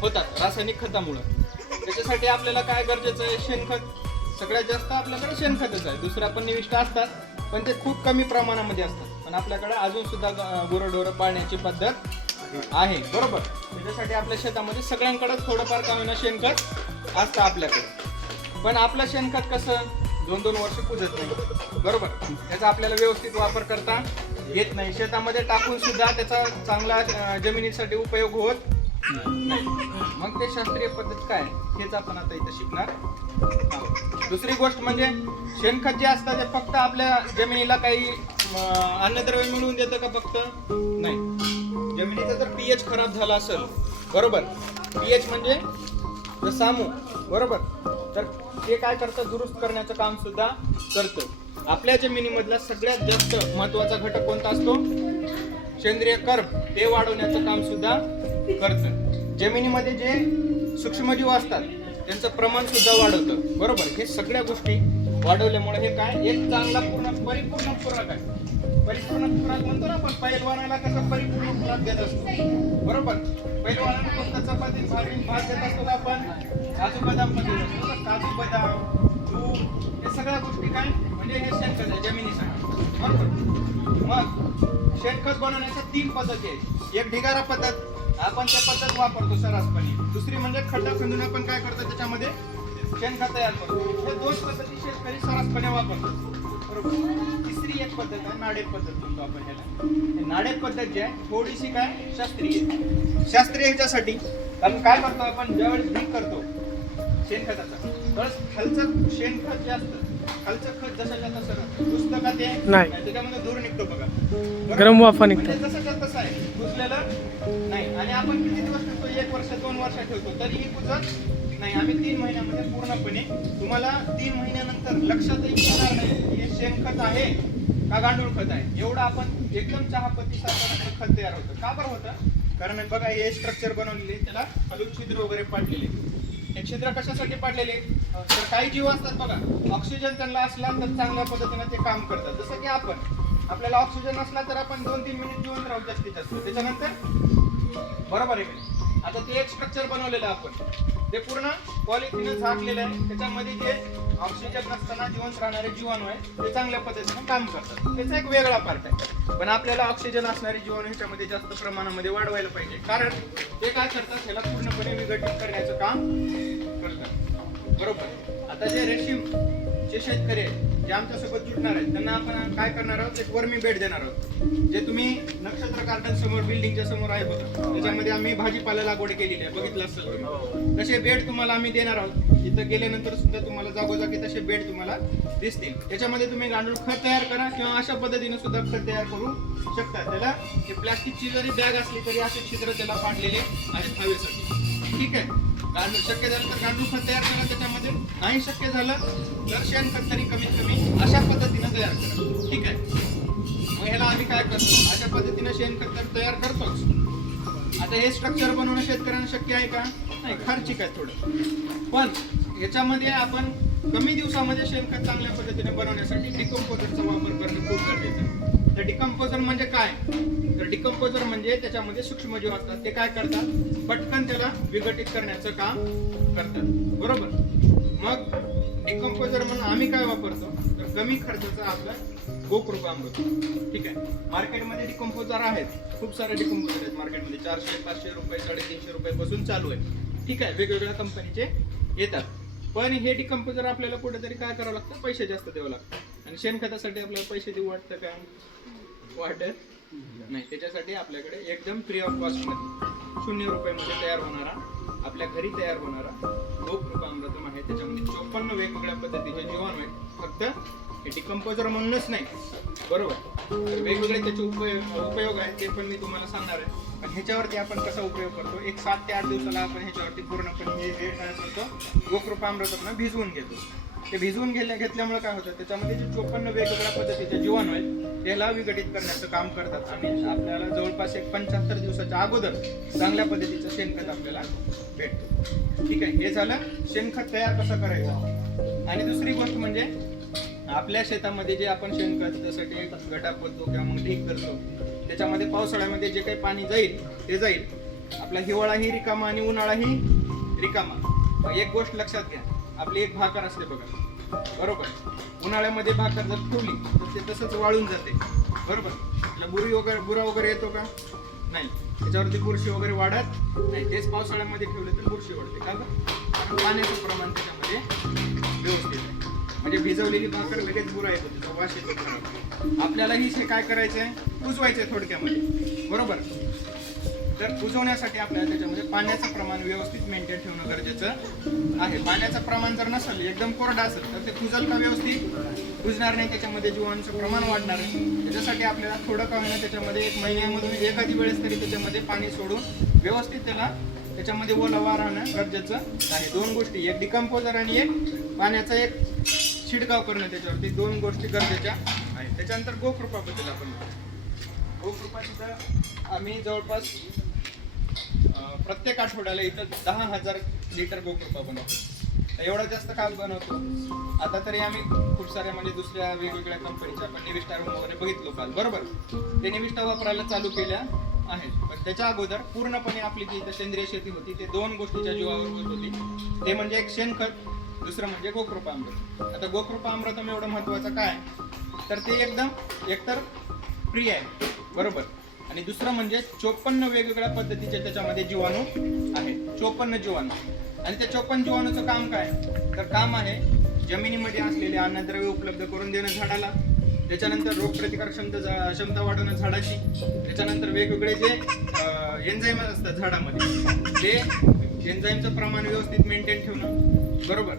होतात रासायनिक खतामुळं. त्याच्यासाठी आपल्याला काय गरजेचं आहे, शेणखत. सगळ्यात जास्त आपल्याकडे शेणखतच आहे. दुसऱ्या पण निविष्ठा असतात, पण ते खूप कमी प्रमाणामध्ये असतात. पण आपल्याकडे अजून सुद्धा गुरंढोरं पाळण्याची पद्धत आहे, बरोबर. त्याच्यासाठी आपल्या शेतामध्ये सगळ्यांकडे थोडंफार का होईना शेणखत असतं आपल्याकडे. पण आपलं शेणखत कसं 2-2 वर्ष कुजत नाही, बरोबर. त्याचा आपल्याला व्यवस्थित वापर करता येत नाही. शेतामध्ये टाकून सुद्धा त्याचा चांगला जमिनीसाठी उपयोग होत नाही. मग ते शास्त्रीय पद्धत काय हेच आपण आता इथं शिकणार आहोत. दुसरी गोष्ट म्हणजे शेणखत जे असतं ते फक्त आपल्या जमिनीला काही अन्नद्रव्य मिळवून देतं का? फक्त नाही. जमिनीचा जर पीएच खराब झाला असेल, बरोबर, पीएच म्हणजे सामू, बरोबर, तर ते काय करतं, दुरुस्त करण्याचं काम सुद्धा करतं. आपल्या जमिनीमधला सगळ्यात जास्त महत्वाचा घटक कोणता असतो? सेंद्रिय कर्ब. ते वाढवण्याचं काम सुद्धा करतं. जमिनीमध्ये जे सूक्ष्मजीव असतात त्यांचं प्रमाण सुद्धा वाढवतं, बरोबर. हे सगळ्या गोष्टी वाढवल्यामुळे हे काय, एक चांगला परिपूर्ण खुराक आहे. परिपूर्ण खुराक म्हणतो ना आपण, पैलवानाला कसं परिपूर्ण खुराक देत असतो, बरोबर. पैलवानाला फक्त चपाती भात देत असतो का आपण? काजू बदाम पण देत असतो. काजू बदाम, दूध, हे सगळ्या गोष्टी काय म्हणजे हे शेणखत आहे जमिनीसाठी, बरोबर. मग शेणखत बनवण्याच्या 3 पद्धती आहेत. एक ढिगारा पद्धत, आपण त्या पद्धत वापरतो सर्रासपणे. दुसरी म्हणजे खड्डा खंदून आपण काय करतो, त्याच्यामध्ये शेणखत तयार करतो. हे 2 पद्धती शेतकरी सर्रासपणे वापरतो, बरोबर. तिसरी एक पद्धत आहे नाडेप पद्धत म्हणतो आपण ह्याला. नाडेप पद्धत जी आहे थोडीशी काय शास्त्रीय ह्याच्यासाठी. कारण काय करतो आपण, ज्यावेळेस ढीग करतो शेणखताचा, तर खालचं शेणखत जे असतं, खालचं खत जसं तसं घुसतं का? ते नाही, त्याच्यामध्ये धूर निघतो बघा, गरम वाफा निघतो. म्हणजे जसं तसं आहे, घुसलेलं नाही. आणि आपण किती दिवस ठेवतो, 1 वर्ष 2 वर्ष ठेवतो, तरीही कुजत नाही. आम्ही 3 महिन्यामध्ये पूर्णपणे, तुम्हाला 3 महिन्यानंतर लक्षातही येणार नाही हे शेणखत आहे का गांडूळ खत आहे. एवढं आपण एकदम चहापत्तीसारखं खत तयार होतं. का बरं होतं? कारण बघा हे स्ट्रक्चर बनवलेले, त्याला खालून छिद्र वगैरे पाडलेले. हे छिद्र कशासाठी पाडलेले? तर काही जीव असतात बघा, ऑक्सिजन त्यांना असला तर चांगल्या पद्धतीने ते काम करतात. जसं की आपल्याला ऑक्सिजन असला तर आपण 2-3 मिनिट जिवंत राहू जास्तीत जास्त, त्याच्यानंतर, बरोबर आहे का? आता ते एक स्ट्रक्चर बनवलेलं आपण, ते पूर्ण पॉलिथिन झाकलेलं आहे. त्याच्यामध्ये जे ऑक्सिजन नसताना जिवंत राहणारे जीवाणू आहेत ते चांगल्या पद्धतीने काम करतात. त्याचा एक वेगळा पार्ट आहे. पण आपल्याला ऑक्सिजन असणारे जीवाणू ह्याच्यामध्ये जास्त प्रमाणामध्ये वाढवायला पाहिजे. कारण ते काय करतात, त्याला पूर्णपणे विघटित करण्याचं काम करतात, बरोबर. आता जे रेशीमचे शेतकरी आहेत, जे आमच्यासोबत जुडणार आहेत, त्यांना आपण काय करणार आहोत, एक वर्मी बेड देणार आहोत. जे तुम्ही नक्षत्र गार्डन समोर, बिल्डिंगच्या समोर आहे बघा, त्याच्यामध्ये आम्ही भाजीपाला लागवड केलेली आहे, बघितलं असेल तुम्ही. तसे बेड तुम्हाला आम्ही देणार आहोत. तिथं गेल्यानंतर सुद्धा तुम्हाला जागोजागी तसे बेड तुम्हाला दिसतील. त्याच्यामध्ये तुम्ही गांडूळ खत तयार करा किंवा अशा पद्धतीने सुद्धा खत तयार करू शकता. त्याला प्लास्टिकची जरी बॅग असली तरी असे छिद्र त्याला पाडलेले आहेत हवेसाठी, ठीक आहे. शक्य झालं तर गांडूळ खत तयार करा त्याच्यामध्ये, नाही शक्य झालं तर शेणखत तरी कमीत कमी अशा पद्धतीने तयार करा, ठीक आहे. मग ह्याला आम्ही काय करतो, अशा पद्धतीने शेणखत तर तयार करतोच. आता हे स्ट्रक्चर बनवणं शेतकऱ्यांना शक्य आहे का? नाही, खर्चिक आहे थोडं. पण याच्यामध्ये आपण कमी दिवसामध्ये शेणखत चांगल्या पद्धतीने बनवण्यासाठी डिकम्पोजरचा वापर करणं खूप गरजेचं आहे. तर डिकम्पोजर म्हणजे काय? तर डिकम्पोजर म्हणजे त्याच्यामध्ये सूक्ष्मजीव असतात. ते काय करतात, पटकन त्याला विघटित करण्याचं काम करतात, बरोबर. मग डिकम्पोजर म्हणून आम्ही काय वापरतो, तर कमी खर्चाचा आपला गोकृपामृत, ठीक आहे. मार्केटमध्ये डिकम्पोजर आहेत, खूप सारे डिकम्पोजर आहेत मार्केटमध्ये. 400-500 रुपये, 350 रुपयापासून चालू आहे, ठीक आहे. वेगवेगळ्या कंपनीचे येतात. पण हे डिकम्पोजर आपल्याला कुठेतरी काय करावं लागतं, पैसे जास्त द्यावं लागतं. आणि शेणखतासाठी आपल्याला पैसे देऊ वाटतं का? वाटत नाही. त्याच्यासाठी आपल्याकडे एकदम फ्री ऑफ कॉस्ट मध्ये 0 रुपयामध्ये तयार होणारा, आपल्या घरी तयार होणारा गोकृपामृतम आहे. त्याच्यामध्ये 54 वेगवेगळ्या पद्धतीचे जीवाणू आहेत. फक्त हे डिकम्पोजर म्हणूनच नाही, बरोबर. वेगवेगळे त्याचे उपयोग आहेत, ते पण मी तुम्हाला सांगणार आहे. पण ह्याच्यावरती आपण कसा उपयोग करतो, एक 7 ते 8 दिवसाला आपण ह्याच्यावरती पूर्णपणे हे काय करतो, गोकृपामृतम भिजवून घेतो. ते भिजवून घेतल्यामुळे काय होतं, त्याच्यामध्ये जे 54 वेगवेगळ्या पद्धतीचे जीवाणू आहेत त्याला विघटित करण्याचं काम करतात. आणि आपल्याला जवळपास एक 75 दिवसाच्या अगोदर चांगल्या पद्धतीचं शेणखत आपल्याला भेटतो, ठीक आहे. हे झालं शेणखत तयार कसं करायचं. आणि दुसरी गोष्ट म्हणजे आपल्या शेतामध्ये जे आपण शेणखतासाठी गटा करतो किंवा मग ढीग करतो, त्याच्यामध्ये पावसाळ्यामध्ये जे काही पाणी जाईल ते जाईल. आपला हिवाळाही रिकामा आणि उन्हाळाही रिकामा. मग एक गोष्ट लक्षात घ्या, आपली एक भाकर असते बघा, बरोबर. उन्हाळ्यामध्ये भाकर जर ठेवली तर ते तसंच वाळून जाते, बरोबर. त्याला बुरा वगैरे येतो का? नाही. त्याच्यावरती बुरशी वगैरे वाढत नाही. तेच पावसाळ्यामध्ये ठेवले तर बुरशी वाढते. का बरं? कारण पाण्याचं प्रमाण त्याच्यामध्ये व्यवस्थित आहे. म्हणजे भिजवलेली भाकर लगेच बुरा येतो, त्याचा वास येतो. आपल्यालाही हे काय करायचंय, कुजवायचंय थोडक्यामध्ये, बरोबर. तर कुजवण्यासाठी आपल्याला त्याच्यामध्ये पाण्याचं प्रमाण व्यवस्थित मेंटेन ठेवणं गरजेचं आहे. पाण्याचं प्रमाण जर नसेल, एकदम कोरडा असेल तर ते कुजल का व्यवस्थित? कुजणार नाही. त्याच्यामध्ये जीवाणूचं प्रमाण वाढणार आहे. त्याच्यासाठी आपल्याला थोडं का होईना त्याच्यामध्ये 1 महिन्यामधून एखादी वेळेस तरी त्याच्यामध्ये पाणी सोडून व्यवस्थित त्याला त्याच्यामध्ये ओलावा राहणं गरजेचं आहे. 2 गोष्टी, एक डिकम्पोजर आणि एक पाण्याचा एक शिडकाव करणं त्याच्यावरती, 2 गोष्टी गरजेच्या आहेत. त्याच्यानंतर गोकृपाबद्दल आपण गोकृपाची तर आम्ही जवळपास प्रत्येक आठवड्याला इथं 10,000 लिटर गोकृपा बनवतो. एवढा जास्त का बनवतो? आता तरी आम्ही खूप साऱ्या म्हणजे दुसऱ्या वेगवेगळ्या कंपनीच्या आपण निविष्ठा रूम वगैरे बघितलो काल, बरोबर. ते निविष्ठा वापरायला चालू केल्या आहेत. पण त्याच्या अगोदर पूर्णपणे आपली जी इथं सेंद्रिय शेती होती ते 2 गोष्टीच्या जीवावर होत होती. ते म्हणजे एक शेणखत, दुसरं म्हणजे गोकृपामृत. आता गोकृपामृतम एवढं महत्वाचं काय तर ते एकदम एकतर फ्री आहे, बरोबर. आणि दुसरं म्हणजे 54 वेगवेगळ्या पद्धतीचे त्याच्यामध्ये जीवाणू आहेत. 54 जीवाणू. आणि त्या 54 जीवाणूचं काम काय? तर काम आहे जमिनीमध्ये असलेले अन्नद्रव्य उपलब्ध करून देणं झाडाला, त्याच्यानंतर रोगप्रतिकार क्षमता वाढवणं झाडाची, त्याच्यानंतर वेगवेगळे जे एन्झाईम असतात झाडामध्ये ते एन्झाईमचं प्रमाण व्यवस्थित मेंटेन ठेवणं, बरोबर.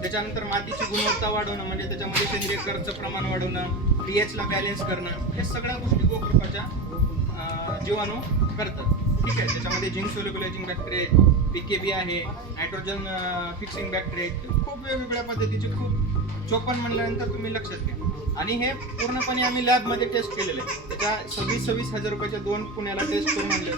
त्याच्यानंतर मातीची गुणवत्ता वाढवणं म्हणजे त्याच्यामध्ये सेंद्रिय खताचं प्रमाण वाढवणं, pH ला बॅलन्स करणं, हे सगळ्या गोष्टी गोकृपाच्या जीवाणू करतात. ठीक आहे. त्याच्यामध्ये झिंक सोल्युबलायझिंग बॅक्टेरिया, पीकेबी आहे, नायट्रोजन फिक्सिंग बॅक्टेरिया, खूप वेगवेगळ्या पद्धतीचे खूप 54 म्हणल्यानंतर तुम्ही लक्षात घ्या. आणि हे पूर्णपणे आम्ही लॅबमध्ये टेस्ट केलेलं आहे. त्याच्या 26,000 रुपयाच्या 2 पुण्याला टेस्ट करून आणले.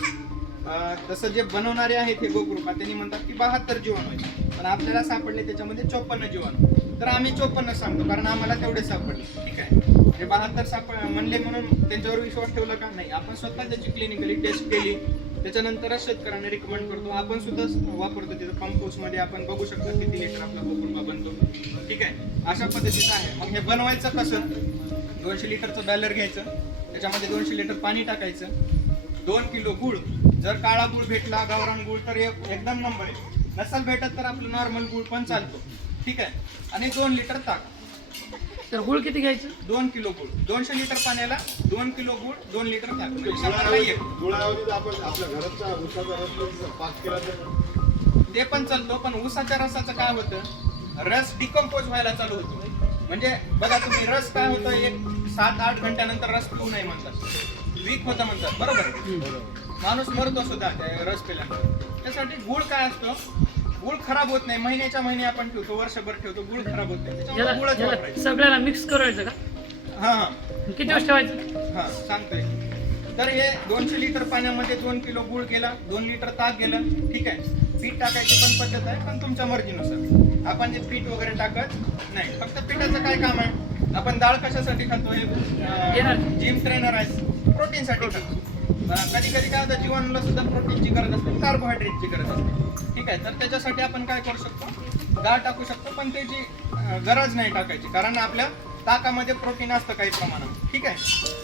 तसं जे बनवणारे आहेत हे गोकृपा त्यांनी म्हणतात की 72 जीवाणू आहेत, पण आपल्याला सापडले त्याच्यामध्ये 54 जीवाणू. तर आम्ही 54 सांगतो कारण आम्हाला तेवढे सापडले. ठीक आहे. हे 72 म्हणले म्हणून त्यांच्यावर विश्वास ठेवला का? नाही. आपण स्वतः त्याची क्लिनिकली टेस्ट केली, त्याच्यानंतरच शेतकऱ्यांना रिकमेंड करतो. आपण सुद्धा वापरतो. तिथं पंप हाऊसमध्ये आपण बघू शकतो किती लिटर आपला गोकृपा बनतो. ठीक आहे. अशा पद्धतीचं आहे. मग हे बनवायचं कसं? 200 लिटरचं बॅलर घ्यायचं, त्याच्यामध्ये 200 लिटर पाणी टाकायचं, 2 किलो गुळ. जर काळा गुळ भेटला, गावरान गुळ तर एकदम नंबर आहे. नसल भेटत तर आपलं नॉर्मल गुळ पण चालतो. ठीक आहे. आणि 2 लिटर ताक. तर गुळ किती घ्यायचं? 2 किलो गुळ. 200 लिटर पाण्याला 2 किलो गुळ, 2 लिटर ताक. गुळाऐवजी आपण आपल्या घराचा उसाचा रस पाक केला तर ते पण चालतो. पण उसाच्या रसाचं काय होतं, रस डिकम्पोज व्हायला चालू होतो. म्हणजे बघा तुम्ही, रस काय होतं, एक 7-8 घंट्यानंतर रस पिऊ नाही म्हणतात, वीक होतं म्हणतात, बरोबर. माणूस मरतो सुद्धा रस पिल्यानंतर. त्यासाठी गुळ काय असतो, गुळ खराब होत नाही. महिन्याच्या महिने आपण ठेवतो, वर्षभर ठेवतो, गुळ खराब होत नाही. त्याच्यामुळे गुळच वापरायचं. सगळ्याला मिक्स करायचं का? हा. किती दिवस ठेवायचं? हा सांगतोय. तर हे 200 लिटर पाण्यामध्ये 2 किलो गुळ गेला, 2 लिटर ताक गेलं. ठीक आहे. पीठ टाकायची पण पद्धत आहे, पण तुमच्या मर्जीनुसार. आपण जे पीठ वगैरे टाकत नाही. फक्त पिठाचं काय काम आहे, आपण डाळ कशासाठी खातो, हे जिम ट्रेनर आहे, प्रोटीनसाठी खातो. कधी कधी काय होतं, जीवाणूला सुद्धा प्रोटीनची गरज असते, कार्बोहायड्रेटची गरज असते. ठीक आहे. तर त्याच्यासाठी आपण काय करू शकतो, डाळ टाकू शकतो, पण त्याची गरज नाही टाकायची, कारण आपल्या ताकामध्ये प्रोटीन असतं काही प्रमाणात. ठीक आहे.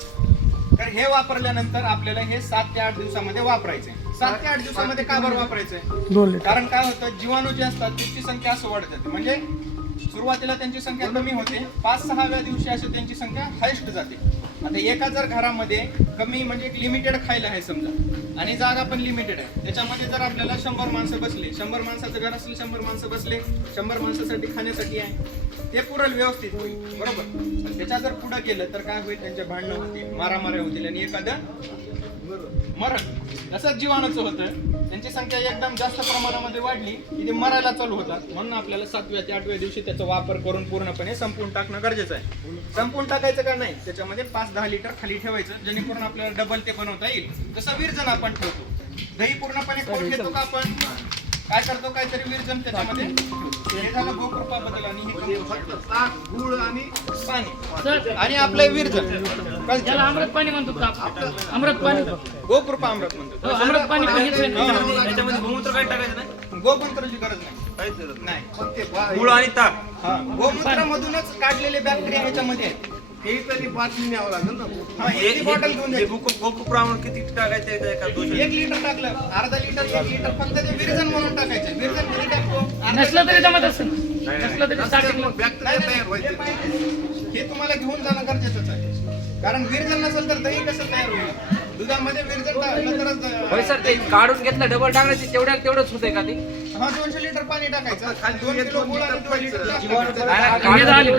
तर हे वापरल्यानंतर आपल्याला हे 7 ते 8 दिवसामध्ये वापरायचंय. 7 ते 8 दिवसामध्ये का बरं वापरायचंय? कारण काय होतं, जीवाणू जे असतात त्यांची संख्या असं वाढत जाते. म्हणजे सुरुवातीला त्यांची संख्या कमी होते, 5-6व्या दिवशी अशी त्यांची संख्या हायस्ट जाते. आता एका जर घरामध्ये कमी म्हणजे एक लिमिटेड खायला आहे समजा, आणि जागा पण लिमिटेड आहे, त्याच्यामध्ये जर आपल्याला 100 माणसं बसले, 100 माणसाचं घर असेल, 100 माणसं बसले, 100 माणसासाठी खाण्यासाठी आहे, ते पुरेल, व्यवस्थित होईल, बरोबर. त्याच्या जर पुढे गेलं तर काय होईल, त्यांचे भांडणं होतील, मारामाऱ्या होतील, आणि एखादं मरण. असंच जीवाणूचं होतं. त्यांची संख्या एकदम जास्त प्रमाणामध्ये वाढली की ते मरायला चालू होतात. म्हणून आपल्याला 7व्या ते 8व्या दिवशी त्याचा वापर करून पूर्णपणे संपवून टाकणं गरजेचं आहे. संपवून टाकायचं का नाही, त्याच्यामध्ये 5-10 लिटर खाली ठेवायचं, जेणेकरून आपल्याला डबल ते बनवता येईल. जसं विरजण आपण ठेवतो, दही पूर्णपणे कोट घेतो का आपण, काय करतो काहीतरी विरजन त्याच्यामध्ये हे झालं गोकृपा बदल आणि हे म्हणजे फक्त ताक गुळ आणि पाणी सर आणि आपलं विरजन याला अमृत पाणी म्हणतो का अमृत पाणी गोकृपा अमृत म्हणतो हो, अमृत पाणी पण घेतलं ना. याच्यामध्ये गोमूत्र काही टाकायचं नाही गोमूत्राची गरज नाही काहीच गरज नाही पण ते बा- गुळ आणि ताक हा गोमूत्रामधूनच काढलेले बॅक्टेरिया ह्याच्यामध्ये आहेत हे तरी बाटली न्यावं लागेल ना हा हे ती बॉटल घेऊन जायची गोकुप्रामण किती टाकायचं आहे का 200 1 लिटर टाकलं अर्धा लिटर 1 लिटर फक्त ते विरजन म्हणून टाकायचं विरजन किती टाकतो अर्धा नसलं तरी लिटर. जमत असेल नसलं तरी स्टार्टिंगला नाही, बॅक्टेरिया नाही, तयार ते व्हायचे पाहिजे. हे तुम्हाला घेऊन जाणं गरजेचंच आहे कारण विरजन नसेल तर दही कसं तयार होईल दुधामध्ये विरजन टाकलं होय सर ते तरच काढून घेतलं डबल टाकण्याची तेवढंच होतंय का ते हा 200 लिटर पाणी टाकायचं खाली 2 किलो गुळ आणि 2 लिटर ताक टाकायचं. हे झाली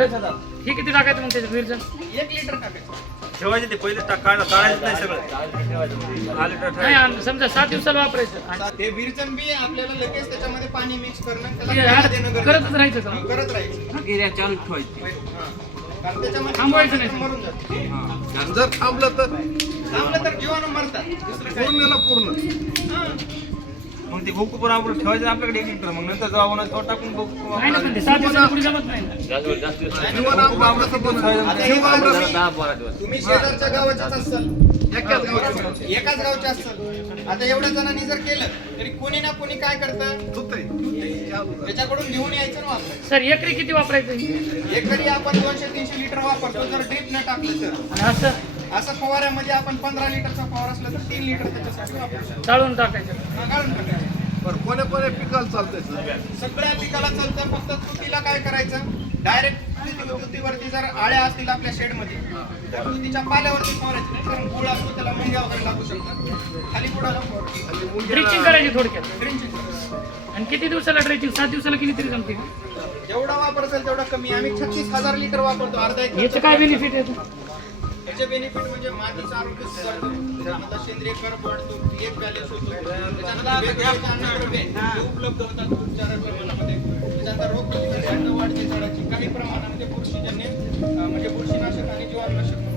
हे किती टाकायचं मग त्याच्यात विरजन 1 लिटर टाकायचं ठेवायचे ते पहिले काढायचं नाही सगळं आले नाही आणि समजा 7 दिवसाला वापरायचं आणि ते विरजन बी आपल्याला लगेच त्याच्यामध्ये पाणी मिक्स करणं ते त्याला आड देणं गरजेचं करतच राहायचं का आहे. करत राहायचं गिऱ्या चालू ठेवायची हा. कारण त्याच्यामध्ये थांबवायचं नाही. मरून जातं आणि जर थांबलं तर थांबलं तर जीवाणू मरतात दुसरं काय पूर्णला पूर्ण हा. मग ते गोकुप्रामण ठेवायचं आपल्याकडे 1 लिटर मग नंतर जाऊन तो टाकून नाही ना पण ते 7 दिवसाला पुढे जमत नाही ना. जीवनामृत कसं बनवलं? आता हे जीवामृत तुम्ही शेजारच्या गावाचेच असाल एकाच गावाचं. एकाच गावचे असाल आता एवढ्या जणांनी जर केलं तरी कोणी ना कोणी काय करतं धुतंय. त्याच्याकडून घेऊन यायचं ना वापरायचं सर एकरी किती वापरायचं आणि एकरी आपण 200-300 लिटर वापरतो जर ड्रीप न टाकलं तर असं फवाऱ्यामध्ये आपण 15 लिटरचा फवारा असला तर 3 लिटर त्याच्यासाठी वापरू शकतो चाळून टाकायचं हा, गाळून टाकायचं बरं कोण्या कोण्या पिकाला चालतंय सर सगळ्या पिकाला चालतं फक्त तुतीला काय करायचं डायरेक्ट तुतीवरती जर आळ्या असतील आपल्या शेडमध्ये तर तुतीच्या पाल्यावरती फवारायचं नाही कारण गुळ असतो त्याला मुंग्या वगैरे लागू शकतात खाली गुळाला फवारायचं ड्रिचिंग करायची थोडक्यात ड्रिंचिंग करायचं. आणि किती दिवसाला ड्रिचिंग 7 दिवसाला किती तरी जमते का? जेवढा वापर असेल तेवढा कमी आम्ही 36,000 लिटर वापरतो अर्धा एक याचं काय बेनिफिट आहे याचे बेनिफिट म्हणजे मातीचं आरोग्य सुधारतं त्यानंतर सेंद्रिय कर्ब वाढतो पीएच बॅलन्स होतो त्याच्यानंतर वेगवेगळे अन्नद्रव्ये जे उपलब्ध होतात खूप साऱ्या प्रमाणामध्ये त्याच्यानंतर रोगप्रतिकारक वाढते झाडाची काही प्रमाणामध्ये बुरशीजन्य म्हणजे बुरशीनाशक आणि जीवाणूनाशक